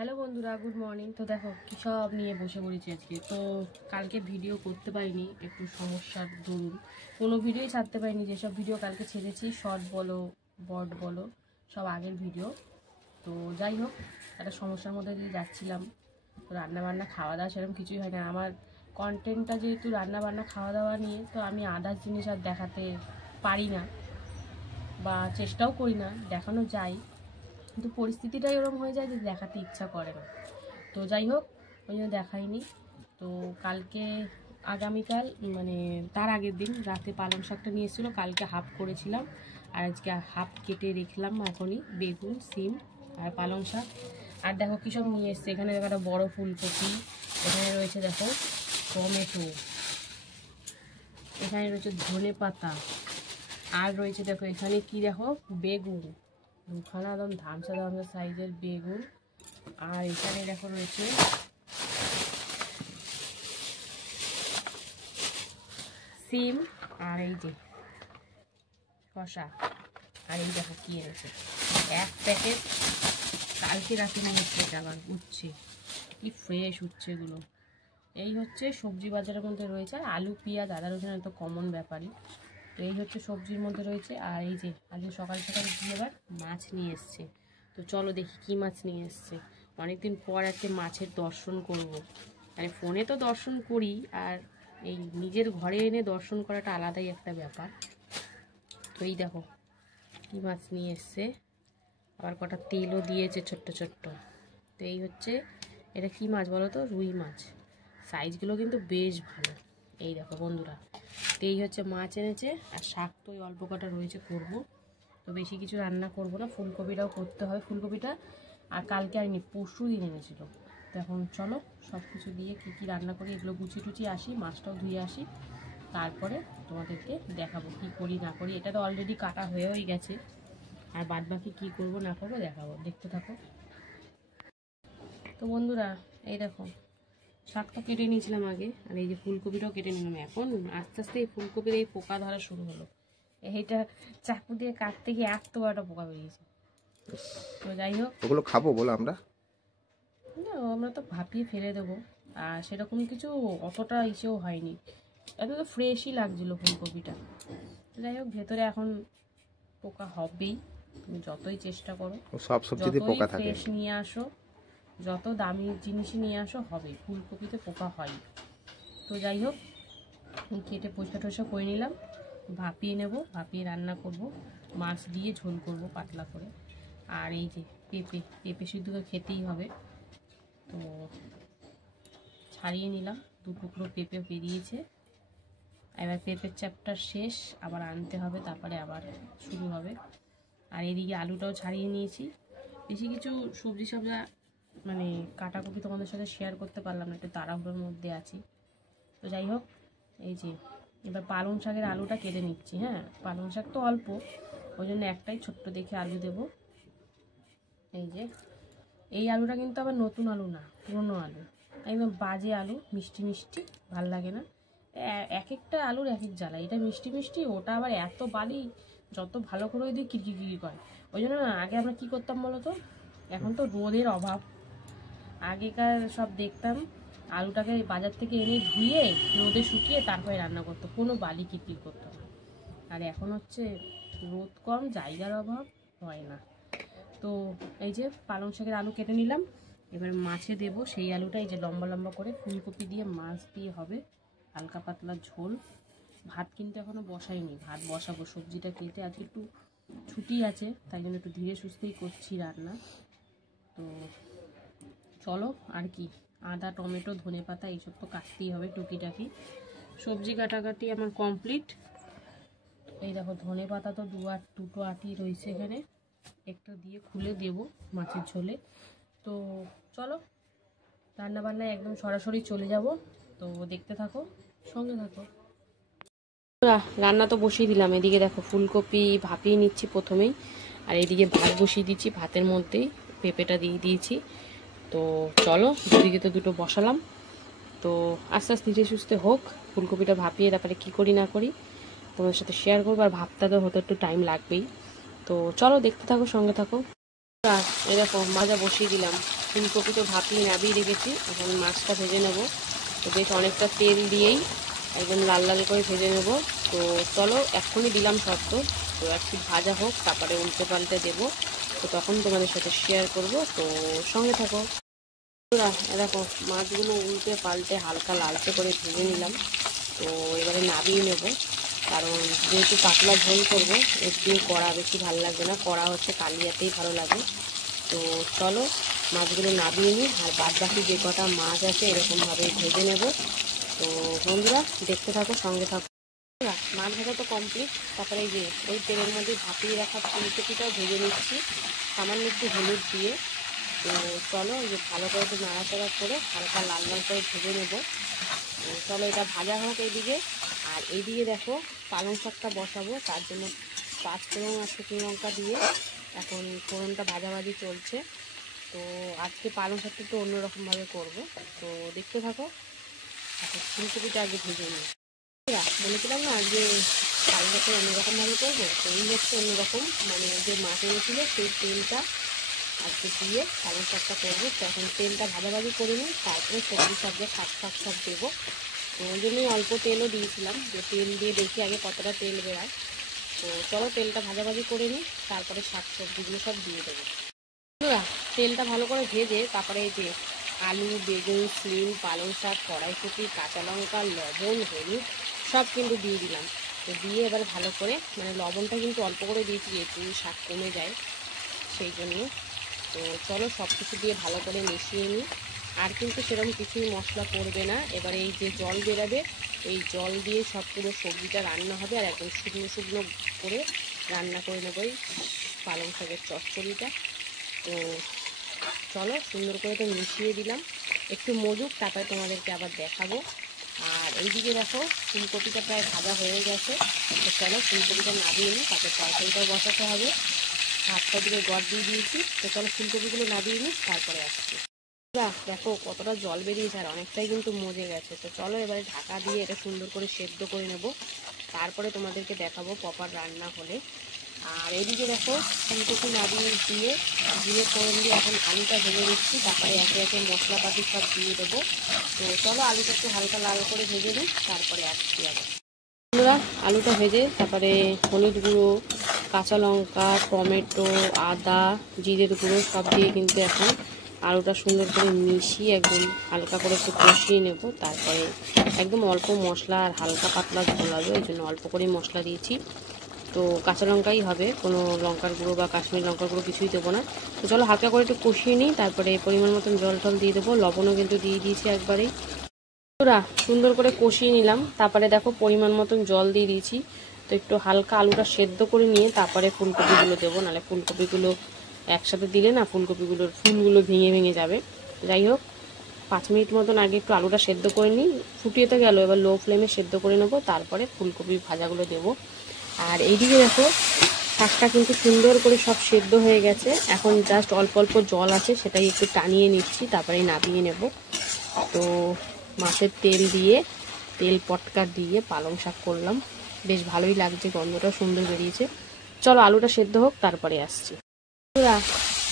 Hello বন্ধুরা, good morning. তো দেখো কি সব নিয়ে বসে পড়েছি আজকে। তো কালকে ভিডিও করতে পারিনি, একটু সমস্যার দরুন কোনো ভিডিওই ছাড়তে পারিনি। যেসব ভিডিও কালকে ছেড়েছি, শর্ট বলো বড় বলো, সব আগের ভিডিও। তো যাই হোক, একটা সমস্যার মধ্যে দিয়ে যাচ্ছিলাম। তো রান্নাবান্না খাওয়া দাওয়া সেরকম কিছুই হয় না আমার। কন্টেন্টটা যেহেতু রান্নাবান্না খাওয়া দাওয়া নিয়ে, তো আমি আদার্স জিনিস আর দেখাতে পারি না বা চেষ্টাও করি না, দেখানো যায় কিন্তু পরিস্থিতিটাই ওরকম হয়ে যায় যে দেখাতে ইচ্ছা করে না। তো যাই হোক, ওই জন্য দেখাইনি। তো কালকে আগামীকাল মানে তার আগের দিন রাতে পালং শাকটা নিয়ে এসেছিলো, কালকে হাফ করেছিলাম আর আজকে হাফ কেটে রেখলাম। এখনই বেগুন, সিম আর পালং শাক। আর দেখো কী সব নিয়ে এসছে। এখানে দেখো একটা বড়ো ফুলকপি, এখানে রয়েছে দেখো টমেটো, এখানে রয়েছে ধনে পাতা, আর রয়েছে দেখো এখানে কি দেখো বেগুন, দুখানা একদম ধামসা ধামসা সাইজের বেগুন। আর এখানে দেখো রয়েছে সিম, আর এই যে শসা। আর এই দেখো কি এনেছে, এক প্যাকেট কালকে রাতে নিয়ে এসছে। আবার উচ্ছে, কি ফ্রেশ উচ্ছেগুলো। এই হচ্ছে সবজি বাজারের মধ্যে রয়েছে। আর আলু, পেঁয়াজ, আদা রসুন তো কমন ব্যাপারই। তো এই হচ্ছে সবজির মধ্যে রয়েছে। আর এই যে আজকে সকাল সকাল গিয়ে এবার মাছ নিয়ে এসছে। তো চলো দেখি কি মাছ নিয়ে এসছে। অনেকদিন পর আজকে মাছের দর্শন করব। মানে ফোনে তো দর্শন করি, আর এই নিজের ঘরে এনে দর্শন করাটা আলাদাই একটা ব্যাপার। তো এই দেখো কি মাছ নিয়ে এসছে, আবার কটা তেলও দিয়েছে ছোট্ট ছোট্ট। তো এই হচ্ছে, এটা কি মাছ বলো তো? রুই মাছ। সাইজগুলো কিন্তু বেশ ভালো। এই দেখো বন্ধুরা, তো এই হচ্ছে মাছ এনেছে। আর শাক তো ওই অল্প কটা রয়েছে, করব। তো বেশি কিছু রান্না করব না, ফুলকপিটাও করতে হয়। ফুলকপিটা আর কালকে আনিনি, পরশু দিন এনেছিল। তো এখন চলো সব কিছু দিয়ে কী কী রান্না করি এগুলো গুছিয়ে টুচিয়ে আসি, মাছটাও ধুয়ে আসি, তারপরে তোমাদেরকে দেখাবো কি করি না করি। এটা তো অলরেডি কাটা হয়েই গেছে, আর বাদ বাকি কী করবো না করবো দেখাবো, দেখতে থাকো। তো বন্ধুরা এই দেখো, শাকটা কেটে নিয়েছিলাম আগে, আর এই যে ফুলকপিটাও কেটে নিলাম। এখন আস্তে আস্তে এই ফুলকপির এই পোকা ধরা শুরু হলো। এইটা চাকু দিয়ে কাটতে গিয়ে এত বড়টা পোকা বেরিয়েছে। তো যাই হোক, ওগুলো খাবো বলো আমরা? না, আমরা তো ভাপিয়ে ফেলে দেবো। আর সেরকম কিছু অতটা ইসেও হয়নি, এত তো ফ্রেশই লাগছিলো ফুলকপিটা। যাই হোক, ভেতরে এখন পোকা হবেই। তুমি যতই চেষ্টা করো, সব সবজিতে পোকা থাকে। ফ্রেশ নিয়ে আসো, যত দামি জিনিসই নিয়ে আসো, হবে, ফুলকপিতে পোকা হয়। তো যাই হোক, কেটে পরিষ্কার টরিষ্কার করে নিলাম। ভাপিয়ে নেব, ভাপিয়ে রান্না করব, মাছ দিয়ে ঝোল করব পাতলা করে। আর এই যে পেঁপে সিদ্ধ তো খেতেই হবে। তো ছাড়িয়ে নিলাম, দু টুকরো পেঁপে বেরিয়েছে। এবার পেঁপের চ্যাপ্টার শেষ, আবার আনতে হবে, তারপরে আবার শুরু হবে। আর এদিকে আলুটাও ছাড়িয়ে নিয়েছি। বেশি কিছু সবজি সবজা মানে কাটাকুটি তোমাদের সাথে শেয়ার করতে পারলাম না, একটু তাড়াহুড়োর মধ্যে আছি। তো যাই হোক, এই যে এবার পালং শাকের আলুটা কেটে নিচ্ছি। হ্যাঁ, পালং শাক তো অল্প, ওই জন্য একটাই ছোট্ট দেখে আলু দেব। এই যে এই আলুটা কিন্তু আবার নতুন আলু না, পুরনো আলু, একদম বাজে আলু, মিষ্টি মিষ্টি, ভাল লাগে না। এক একটা আলুর এক এক জ্বালা, এটা মিষ্টি মিষ্টি, ওটা আবার এত বালি, যত ভালো করে ওই দিয়ে কিরকিরি করে। ওই জন্য না, আগে আমরা কী করতাম বলো তো, এখন তো রোদের অভাব। আগেকার সব দেখতাম আলুটাকে বাজার থেকে এনে ধুয়ে রোদে শুকিয়ে তারপরে রান্না করতো, কোনো বালি কিরকির করতো না। আর এখন হচ্ছে রোদ কম, জায়গার অভাব, হয় না। তো এই যে পালং শাকের আলু কেটে নিলাম। এবার মাছে দেব সেই আলুটা, এই যে লম্বা লম্বা করে ফুলকপি দিয়ে মাছ দিয়ে হবে হালকা পাতলা ঝোল। ভাত কিন্তু এখনও বসাইনি, ভাত বসাবো। সবজিটা কেটে আজকে একটু ছুটি আছে, তাই জন্য একটু ধীরে সুস্থেই করছি রান্না। তো চলো, আর কি, আদা, টমেটো, ধনে পাতা এইসব তো কাটতেই হবে টুকিটাকি। সবজি কাটাকাটি আমার কমপ্লিট। এই দেখো ধনে পাতা তো দুটো আটি রয়েছে এখানে, একটা দিয়ে খুলে দেব মাছের ঝোলে। তো চলো রান্নাবান্নায় একদম সরাসরি চলে যাব। তো দেখতে থাকো, সঙ্গে থাকো। রান্না তো বসিয়ে দিলাম। এদিকে দেখো ফুলকপি ভাপিয়ে নিচ্ছি প্রথমেই, আর এদিকে ভাত বসিয়ে দিচ্ছি। ভাতের মধ্যেই পেঁপেটা দিয়ে দিয়েছি। তো চলো, দুদিকে তো দুটো বসালাম। তো আস্তে আস্তে ধীরে সুস্থে হোক, ফুলকপিটা ভাপিয়ে তারপরে কী করি না করি তোমার সাথে শেয়ার করবো। আর ভাতটা তো হতে একটু টাইম লাগবেই। তো চলো দেখতে থাকো, সঙ্গে থাকো। এই দেখো ভাজা বসিয়ে দিলাম। ফুলকপি তো ভাপিয়ে নাবিয়ে রেখেছি, এখন মাছটা ভেজে নেব। তো বেশ অনেকটা তেল দিয়েই একদম লাল লাল করে ভেজে নেব। তো চলো এক্ষুনি দিলাম শর্ত, তো একটু ভাজা হোক, তারপরে উল্টে পাল্টে দেবো। তো তখন তোমাদের সাথে শেয়ার করব, তো সঙ্গে থাকো। দেখো মাছগুলো উল্টে পাল্টে হালকা লালচে করে ভেজে নিলাম। তো এবারে নাবিয়ে নেব, কারণ যেহেতু পাতলা ঝোল করবো, এর দিয়ে কড়া বেশি ভালো লাগবে না, কড়া হচ্ছে কালিয়াতেই ভালো লাগে। তো চলো মাছগুলো নাবিয়ে নিই, আর বাদ বাকি যে কটা মাছ আছে এরকমভাবে ভেজে নেব। তো বন্ধুরা দেখতে থাকো, সঙ্গে থাকো। মাছ ভাজা তো কমপ্লিট। তারপরে এই যে ওই তেলের মধ্যে ভাপিয়ে রাখা ফুলকপিটাও ভেজে নিচ্ছি সামান্য একটু হলুদ দিয়ে। তো চলো এই যে ভালো করে একটু নাড়াচাড়া করে হালকা লাল লাল করে ভেজে নেব। চলো এটা ভাজা হোক এইদিকে। আর এইদিকে দেখো পালং শাকটা বসাবো, তার জন্য 5 ফোড়ন আর শুকনো লঙ্কা দিয়ে এখন ফোড়নটা ভাজাভাজি চলছে। তো আজকে পালং শাকটা একটু অন্যরকমভাবে করবো, তো দেখতে থাকো। এখন ফুলকপিটা আগে ভেজে নিই। বলেছিলাম না আজকে পালং শাকটা অন্যরকমভাবে করবো, তো এই হচ্ছে অন্যরকম, মানে যে মাছ এনেছিল সেই তেলটা আজকে দিয়ে পালং শাকটা করবো। তো এখন তেলটা ভাজাভাজি করে নিই, তারপরে সবজি সবজি শাক শাক সব দেবো। তো ওই জন্যই অল্প তেলও দিয়েছিলাম, যে তেল দিয়ে দেখি আগে কতটা তেল বেরায়। তো চলো তেলটা ভাজাভাজি করে নিই, তারপরে শাক সবজিগুলো সব দিয়ে দেবো। তেলটা ভালো করে ভেজে তারপরে এই যে আলু, বেগুন, সিম, পালং শাক, কড়াইশুঁটি, কাঁচা লঙ্কা, লবণ, হলুদ সব কিন্তু দিয়ে দিলাম। তো দিয়ে এবার ভালো করে, মানে লবণটা কিন্তু অল্প করে দিয়েছি যেহেতু শাক কমে যায় সেই জন্য। তো চলো সব কিছু দিয়ে ভালো করে মিশিয়ে নিই। আর কিন্তু সেরকম কিছুই মশলা পড়বে না। এবার এই যে জল বেরাবে, এই জল দিয়ে সব পুরো সবজিটা রান্না হবে, আর একদম শুকনো শুকনো করে রান্না করে নেবো এই পালং শাকের চচ্চড়িটা। তো চলো সুন্দর করে তো মিশিয়ে দিলাম, একটু মজুক, তারপরে তোমাদেরকে আবার দেখাবো। আর এইদিকে দেখো ফুলকপিটা প্রায় ভাজা হয়ে গেছে। তো চলো ফুলকপিটা নামিয়ে নিই, তারপরে তরকারিটাও বসাতে হবে। হাতটা দিকে গড় দিয়ে দিয়েছি। তো চলো ফুলকপিগুলো নামিয়ে নিই, তারপরে আসছি। দেখো কতটা জল বেরিয়েছে, আর অনেকটাই কিন্তু মজে গেছে। তো চলো এবারে ঢাকা দিয়ে এটা সুন্দর করে সেদ্ধ করে নেব, তারপরে তোমাদেরকে দেখাবো প্রপার রান্না হলে। আর এদিকে দেখো ফুলকপি নামিয়ে দিয়ে জিরে ফোড়ন দিয়ে এখন আলুটা ভেজে দিচ্ছি, তারপরে একে একে মশলাপাতি সব দিয়ে দেবো। তো চলো আলুটা একটু হালকা লাল করে ভেজে দিই, তারপরে আসছি আবার। আলুটা ভেজে তারপরে হলুদ গুঁড়ো, কাঁচা লঙ্কা, টমেটো, আদা, জিরের গুঁড়ো সব দিয়ে কিন্তু এখন আলুটা সুন্দর করে মিশিয়ে একদম হালকা করে একটু কষিয়ে নেব। তারপরে একদম অল্প মশলা আর হালকা পাতলা ঝোল হবে, ওই জন্য অল্প করেই মশলা দিয়েছি। তো কাঁচা লঙ্কাই হবে, কোনো লঙ্কার গুঁড়ো বা কাশ্মীরি লঙ্কার গুঁড়ো কিছুই দেবো না। তো চলো হালকা করে একটু কষিয়ে নিই, তারপরে পরিমাণ মতন জল টল দিয়ে দেবো। লবণও কিন্তু দিয়ে দিয়েছি একবারেই। সুন্দর করে কষিয়ে নিলাম, তারপরে দেখো পরিমাণ মতন জল দিয়ে দিয়েছি। তো একটু হালকা আলুটা সেদ্ধ করে নিয়ে তারপরে ফুলকপিগুলো দেবো, নাহলে ফুলকপিগুলো একসাথে দিলে না ফুলকপিগুলোর ফুলগুলো ভেঙে ভেঙে যাবে। যাই হোক 5 মিনিট মতন আগে একটু আলুটা সেদ্ধ করে নিই, ফুটিয়ে তো গেল, এবার লো ফ্লেমে সেদ্ধ করে নেবো, তারপরে ফুলকপি ভাজাগুলো দেবো। আর এইদিকে দেখো শাকটা কিন্তু সুন্দর করে সব সেদ্ধ হয়ে গেছে, এখন জাস্ট অল্প অল্প জল আছে সেটাই একটু টানিয়ে নিচ্ছি, তারপরে নামিয়ে নেব। তো মাছের তেল দিয়ে তেল পটকা দিয়ে পালং শাক করলাম, বেশ ভালোই লাগছে, গন্ধটাও সুন্দর বেরিয়েছে। চলো আলুটা সেদ্ধ হোক, তারপরে আসছি।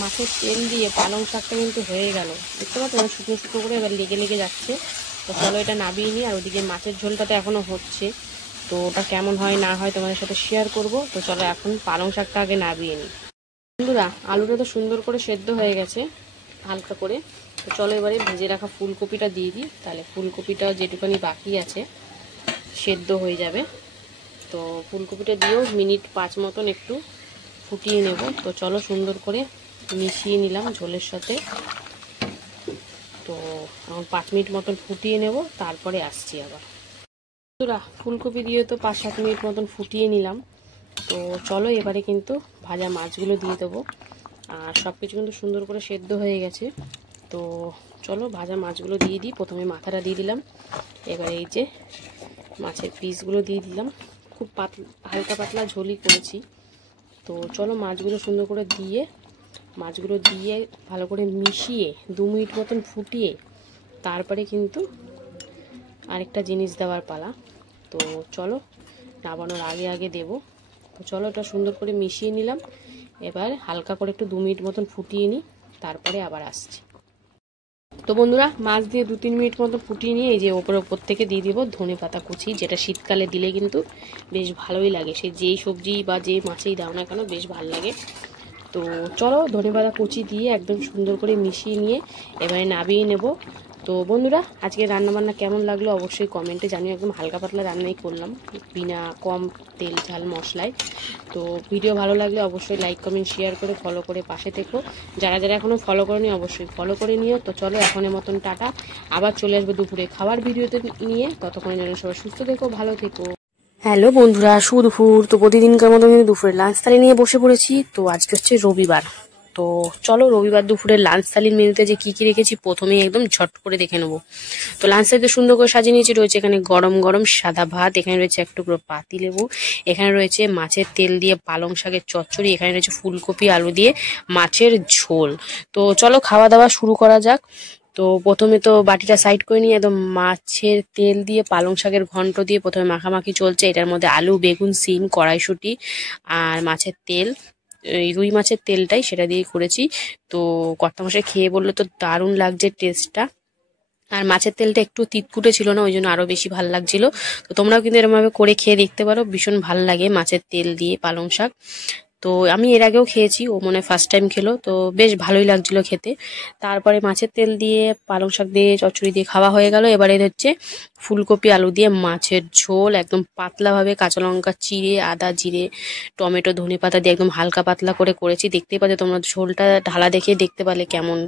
মাছের তেল দিয়ে পালং শাকটা কিন্তু হয়ে গেল, দেখতে পাচ্ছ না শুকনো শুকনো করে এবার লেগে লেগে যাচ্ছে। তো চলো এটা নামিয়ে নিই, আর ওদিকে মাছের ঝোলটা তো এখনও হচ্ছে, তো ওটা কেমন হয় না হয় তোমাদের সাথে শেয়ার করব। তো চলো এখন পালং শাকটা আগে নামিয়ে নিই। বন্ধুরা আলুটা তো সুন্দর করে সেদ্ধ হয়ে গেছে হালকা করে। তো চলো এবারে ভেজে রাখা ফুলকপিটা দিয়ে দিই, তাহলে ফুলকপিটা যেটুখানি বাকি আছে সেদ্ধ হয়ে যাবে। তো ফুলকপিটা দিয়েও মিনিট 5 মতন একটু ফুটিয়ে নেব। তো চলো সুন্দর করে মিশিয়ে নিলাম ঝোলের সাথে। তো এখন 5 মিনিট মতন ফুটিয়ে নেব, তারপরে আসছি আবার। ফুলকপি দিয়ে তো 5-7 মিনিট মতন ফুটিয়ে নিলাম। তো চলো এবারে কিন্তু ভাজা মাছগুলো দিয়ে দেবো, আর সব কিছু কিন্তু সুন্দর করে সেদ্ধ হয়ে গেছে। তো চলো ভাজা মাছগুলো দিয়ে দিই, প্রথমে মাথাটা দিয়ে দিলাম, এবারে এই যে মাছের পিসগুলো দিয়ে দিলাম। খুব হালকা পাতলা ঝোলই করেছি। তো চলো মাছগুলো সুন্দর করে দিয়ে ভালো করে মিশিয়ে 2 মিনিট মতন ফুটিয়ে তারপরে কিন্তু আরেকটা জিনিস দেওয়ার পালা। তো চলো নামানোর আগে আগে দেব। তো চলো এটা সুন্দর করে মিশিয়ে নিলাম, এবার হালকা করে একটু 2 মিনিট মতন ফুটিয়ে নিই, তারপরে আবার আসছি। তো বন্ধুরা মাছ দিয়ে 2-3 মিনিট মতো ফুটিয়ে নিয়ে এই যে ওপর থেকে দিয়ে দিব ধনে পাতা কুচি, যেটা শীতকালে দিলে কিন্তু বেশ ভালোই লাগে, সে যেই সবজি বা যে মাছেই দাও না কেন বেশ ভালো লাগে। তো চলো ধনে পাতা কুচি দিয়ে একদম সুন্দর করে মিশিয়ে নিয়ে এবারে নামিয়ে নেব। তো বন্ধুরা আজকে রান্নাবান্না কেমন লাগলো অবশ্যই কমেন্টে জানিও। একদম হালকা পাতলা রান্নাই করলাম, বিনা কম তেল ঝাল মশলায়। তো ভিডিও ভালো লাগলে অবশ্যই লাইক কমেন্ট শেয়ার করে ফলো করে পাশে থেকো। যারা যারা এখনও ফলো করেনি অবশ্যই ফলো করে নিও। তো চলো এখনের মতন টাটা, আবার চলে আসবে দুপুরে খাবার ভিডিওতে নিয়ে। ততক্ষণের জন্য সবাই সুস্থ থেকো, ভালো থেকো। হ্যালো বন্ধুরা, শুভ দুপুর। তো প্রতিদিনকার মতো কিন্তু দুপুরে লাঞ্চ থালি নিয়ে বসে পড়েছি। তো আজকে হচ্ছে রবিবার। তো চলো রবিবার দুপুরের লাঞ্চ থালির মেনুতে যে কি কি রেখেছি প্রথমেই একদম ঝট করে দেখে নেবো। তো লাঞ্চ থালিতে সুন্দর করে সাজিয়ে নিয়েছি। রয়েছে এখানে গরম গরম সাদা ভাত, এখানে রয়েছে এক টুকরো পাতি লেবু, এখানে রয়েছে মাছের তেল দিয়ে পালং শাকের চচ্চড়ি, এখানে রয়েছে ফুলকপি আলু দিয়ে মাছের ঝোল। তো চলো খাওয়া দাওয়া শুরু করা যাক। তো প্রথমে তো বাটিটা সাইড করে নিয়ে একদম মাছের তেল দিয়ে পালং শাকের ঘন্ট দিয়ে প্রথমে মাখামাখি চলছে। এটার মধ্যে আলু, বেগুন, সিম, কড়াইশুঁটি আর মাছের তেল, এই রুই মাছের তেলটাই সেটা দিয়েই করেছি। তো কর্তামশাই খেয়ে বললো তো দারুণ লাগছে টেস্টটা। আর মাছের তেলটা একটু তিতকুটে ছিল না, ওই জন্য আরো বেশি ভাল লাগছিল। তো তোমরাও কিন্তু এরকম ভাবে করে খেয়ে দেখতে পারো, ভীষণ ভাল লাগে মাছের তেল দিয়ে পালং শাক। তো আমি এর আগেও খেয়েছি, ও মনে ফার্স্ট টাইম খেলো, তো বেশ ভালোই লাগছিল খেতে। তারপরে মাছের তেল দিয়ে পালং শাক দিয়ে চচ্চড়ি দিয়ে খাওয়া হয়ে গেল। এবারে হচ্ছে ফুলকপি আলু দিয়ে মাছের ঝোল, একদম পাতলাভাবে কাঁচা লঙ্কা চিড়ে আদা জিরে টমেটো ধনে পাতা দিয়ে একদম হালকা পাতলা করে করেছি। দেখতেই পাচ্ছ তোমরা, ঝোলটা ঢালা দেখে দেখতে পারলে কেমন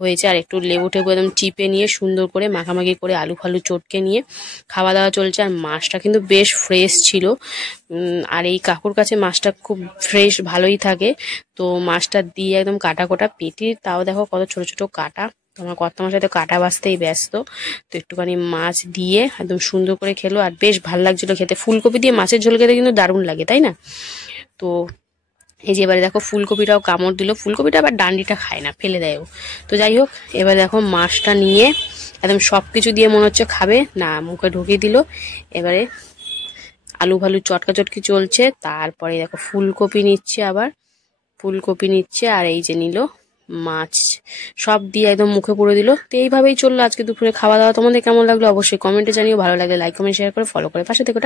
হয়েছে। আর একটু লেবু টেবু একদম চিপে নিয়ে সুন্দর করে মাখামাখি করে আলু ফালু চটকে নিয়ে খাওয়া দাওয়া চলছে। আর মাছটা কিন্তু বেশ ফ্রেশ ছিল। আর এই কাকুর কাছে মাছটা খুব ফ্রেশ ভালোই থাকে। তো মাছটা দিয়ে একদম কাটা কোটা পেটির, তাও দেখো কত ছোট ছোট কাটা। তোমার কর্তামার সাথে কাটা বাছতেই ব্যস্ত। তো একটুখানি মাছ দিয়ে একদম সুন্দর করে খেলো, আর বেশ ভালো লাগছিল খেতে। ফুলকপি দিয়ে মাছের ঝোল খেতে কিন্তু দারুণ লাগে, তাই না? তো এই যে এবারে দেখো ফুলকপিটাও কামড় দিল। ফুলকপিটা আবার ডান্ডিটা খায় না, ফেলে দেয় ও। তো যাই হোক, এবার দেখো মাছটা নিয়ে একদম সবকিছু দিয়ে মনে হচ্ছে খাবে না, মুখে ঢুকিয়ে দিল। এবারে আলু ভালু চটকা চটকি চলছে। তারপরে দেখো ফুলকপি নিচ্ছে, আবার ফুলকপি নিচ্ছে, আর এই যে নিল মাছ, সব দিয়ে একদম মুখে পুরে দিল। তো এইভাবেই চললো আজকে দুপুরে খাওয়া দাওয়া। তোমাদের কেমন লাগলো অবশ্যই কমেন্টে জানিও। ভালো লাগলে লাইক কমেন্ট শেয়ার করে ফলো করে পাশে থেকো।